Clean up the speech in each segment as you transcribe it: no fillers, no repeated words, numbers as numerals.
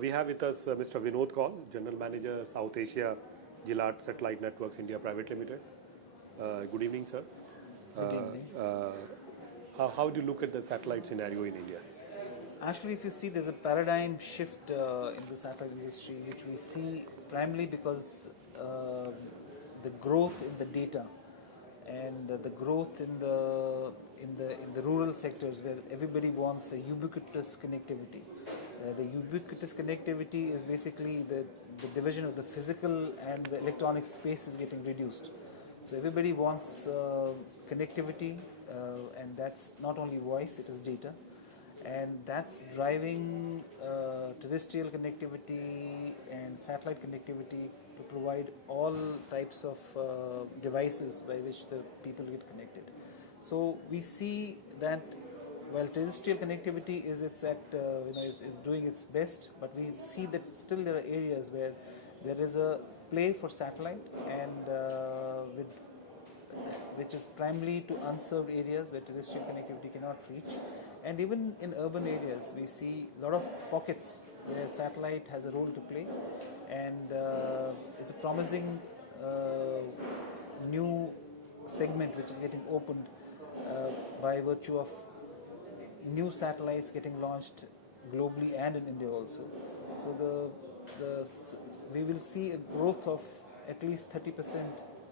We have with us Mr. Vinod Kaul, General Manager, South Asia, Gilat Satellite Networks India Private Limited. Good evening, sir. Good evening. How do you look at the satellite scenario in India? Actually, if you see, there's a paradigm shift in the satellite industry, which we see primarily because the growth in the data and the growth in the rural sectors where everybody wants a ubiquitous connectivity. The ubiquitous connectivity is basically the division of the physical and the electronic space is getting reduced. So everybody wants connectivity, and that's not only voice, it is data. And that's driving terrestrial connectivity and satellite connectivity to provide all types of devices by which the people get connected. So we see that while terrestrial connectivity is doing its best, but we see that still there are areas where there is a play for satellite and which is primarily to unserved areas where terrestrial connectivity cannot reach. And even in urban areas, we see a lot of pockets where satellite has a role to play, and it's a promising new segment which is getting opened by virtue of new satellites getting launched globally and in India also. So we will see a growth of at least 30%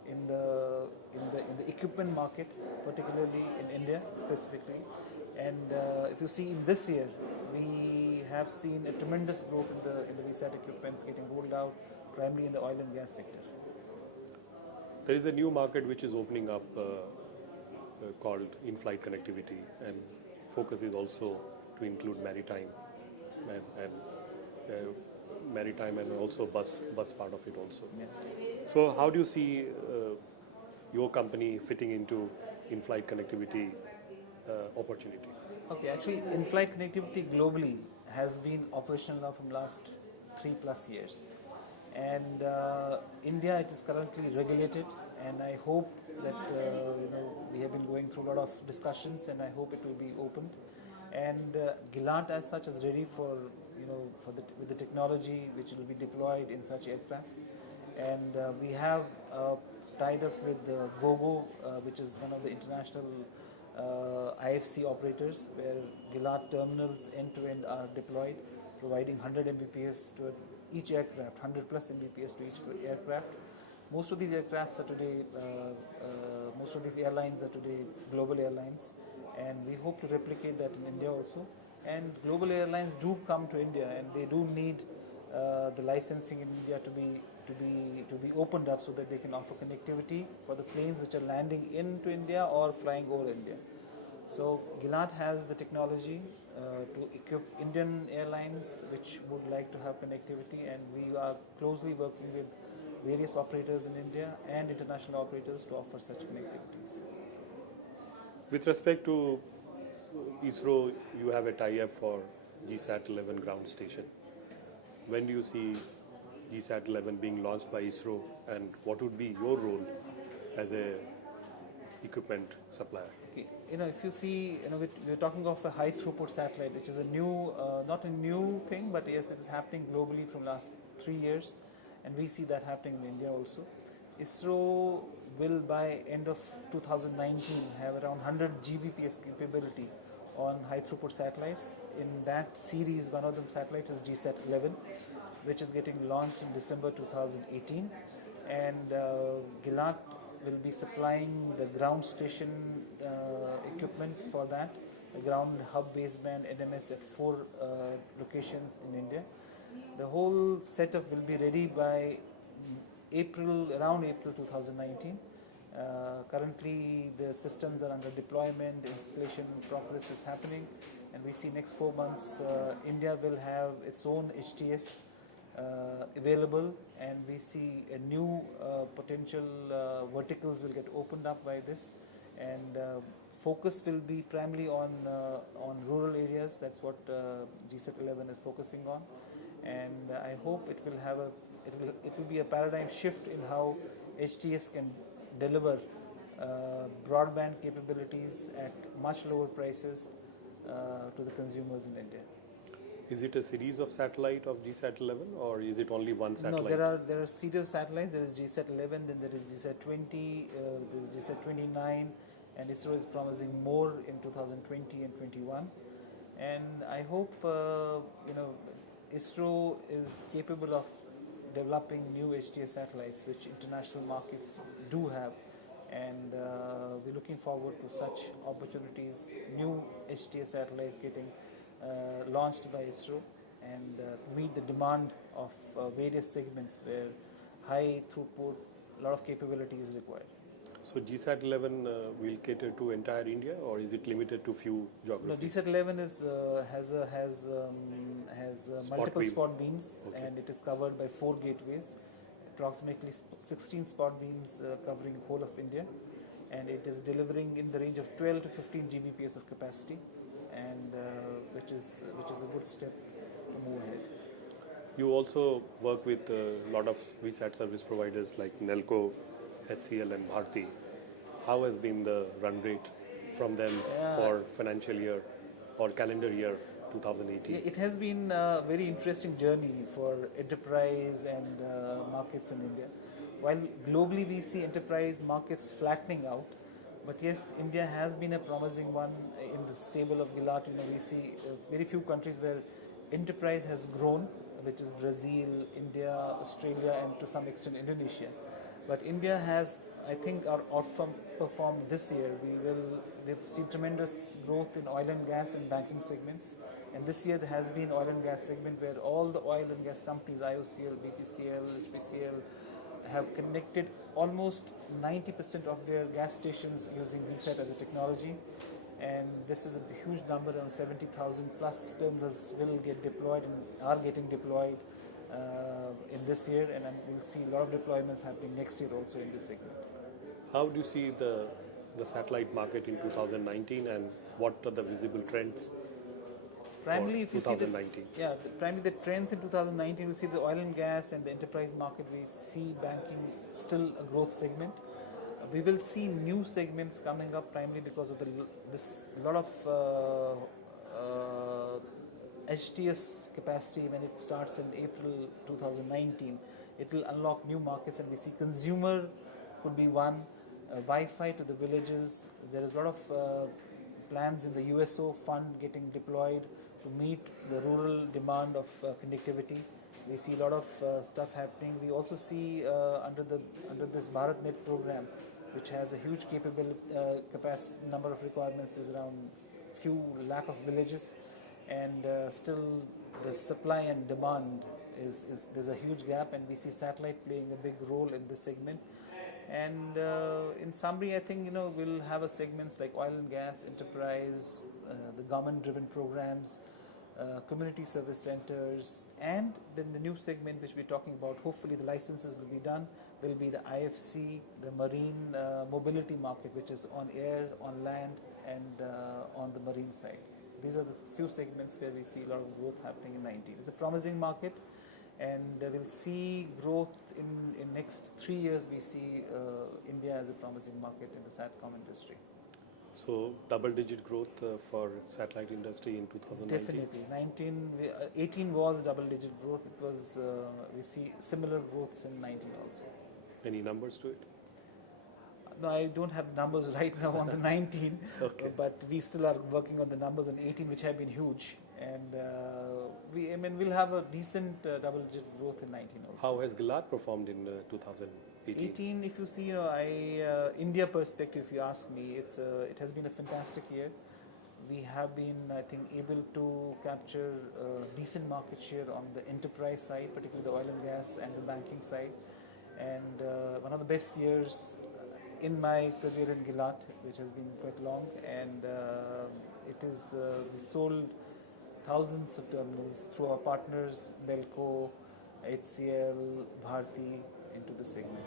in the equipment market, particularly in India specifically. And if you see in this year, we have seen a tremendous growth in the VSAT equipments getting rolled out, primarily in the oil and gas sector. There is a new market which is opening up called in-flight connectivity, and focus is also to include maritime and also bus part of it also. Yeah. So how do you see your company fitting into in-flight connectivity opportunity? Okay, actually in-flight connectivity globally has been operational now from last 3+ years. And India, it is currently regulated, and I hope that we have been going through a lot of discussions, and I hope it will be opened. And Gilat as such is ready with the technology which will be deployed in such aircrafts. And we have tied up with Gogo, which is one of the international IFC operators, where Gilat terminals end-to-end are deployed, providing 100 Mbps to each aircraft, 100 plus Mbps to each aircraft. Most of these aircrafts are today, most of these airlines are today global airlines, and we hope to replicate that in India also. And global airlines do come to India, and they do need the licensing in India to be opened up so that they can offer connectivity for the planes which are landing into India or flying over India. So Gilat has the technology to equip Indian airlines which would like to have connectivity, and we are closely working with various operators in India and international operators to offer such connectivities. With respect to ISRO, you have a tie-up for GSAT 11 ground station. When do you see GSAT 11 being launched by ISRO, and what would be your role as a equipment supplier? Okay. If you see, we're talking of a high throughput satellite, which is a new, not a new thing, but yes, it is happening globally from last 3 years, and we see that happening in India also. ISRO will by end of 2019 have around 100 Gbps capability on high throughput satellites. In that series, one of them satellite is GSAT 11, which is getting launched in December 2018, and Gilat will be supplying the ground station equipment for that, the ground hub baseband NMS at 4 locations in India. The whole setup will be ready by around April 2019. Currently the systems are under deployment, the installation progress is happening, and we see next 4 months India will have its own HTS available, and we see a new potential verticals will get opened up by this, and focus will be primarily on rural areas. That's what GSAT 11 is focusing on, and I hope it will be a paradigm shift in how HTS can deliver broadband capabilities at much lower prices to the consumers in India. Is it a series of satellite of GSAT-11 or is it only one satellite? No, there are series of satellites. There is GSAT-11, then there is GSAT-20, there is GSAT-29, and ISRO is promising more in 2020 and 21. And I hope ISRO is capable of developing new HTS satellites, which international markets do have, and we're looking forward to such opportunities, new HTS satellites getting launched by ISRO, and meet the demand of various segments where high throughput, a lot of capability is required. So GSAT-11 will cater to entire India, or is it limited to few No, geographies? GSAT-11 has multiple beam. spot beams, Okay. and it is covered by 4 gateways, approximately 16 spot beams covering whole of India, and it is delivering in the range of 12 to 15 Gbps of capacity, and which is a good step to move ahead. You also work with a lot of VSAT service providers like Nelco, SCL and Bharti. How has been the run rate from them for financial year or calendar year 2018? It has been a very interesting journey for enterprise and markets in India. While globally we see enterprise markets flattening out, but yes, India has been a promising one in the stable of Gilat. We see very few countries where enterprise has grown, which is Brazil, India, Australia, and to some extent Indonesia. But India has, I think, outperformed this year. We've seen tremendous growth in oil and gas and banking segments. And this year there has been oil and gas segment where all the oil and gas companies, IOCL, BPCL, HPCL, have connected almost 90% of their gas stations using VSAT as a technology. And this is a huge number, around 70,000 plus terminals will get deployed and are getting deployed in this year, and we'll see a lot of deployments happening next year also in this segment. How do you see the satellite market in 2019, and what are the visible trends Primarily, for if you see 2019? primarily the trends in 2019, we'll see the oil and gas and the enterprise market. We see banking still a growth segment. We will see new segments coming up primarily because of this lot of HTS capacity when it starts in April 2019. It will unlock new markets, and we see consumer could be one, Wi-Fi to the villages. There is a lot of plans in the USO fund getting deployed to meet the rural demand of connectivity. We see a lot of stuff happening. We also see under this BharatNet program, which has a huge capacity number of requirements, is around few lakh of villages, and still the supply and demand is there's a huge gap, and we see satellite playing a big role in this segment. And in summary, I think we'll have a segments like oil and gas, enterprise, the government-driven programs, community service centers, and then the new segment which we're talking about, hopefully the licenses will be done, will be the IFC, the marine mobility market, which is on air, on land, and on the marine side. These are the few segments where we see a lot of growth happening in 19. It's a promising market, and we'll see growth in next 3 years. We see India as a promising market in the SATCOM industry. So double-digit growth for satellite industry in 2019? Definitely. 18 was double-digit growth. It was we see similar growths in 19 also. Any numbers to it? No, I don't have numbers right now on the 19, Okay. but we still are working on the numbers on 18, which have been huge, and we'll have a decent double-digit growth in 19 also. How has Gilat performed in 2018? 18, if you see, India perspective, if you ask me, it has been a fantastic year. We have been, I think, able to capture decent market share on the enterprise side, particularly the oil and gas and the banking side, and one of the best years in my career in Gilat, which has been quite long, and we sold thousands of terminals through our partners, Nelco, HCL, Bharti, into the segment.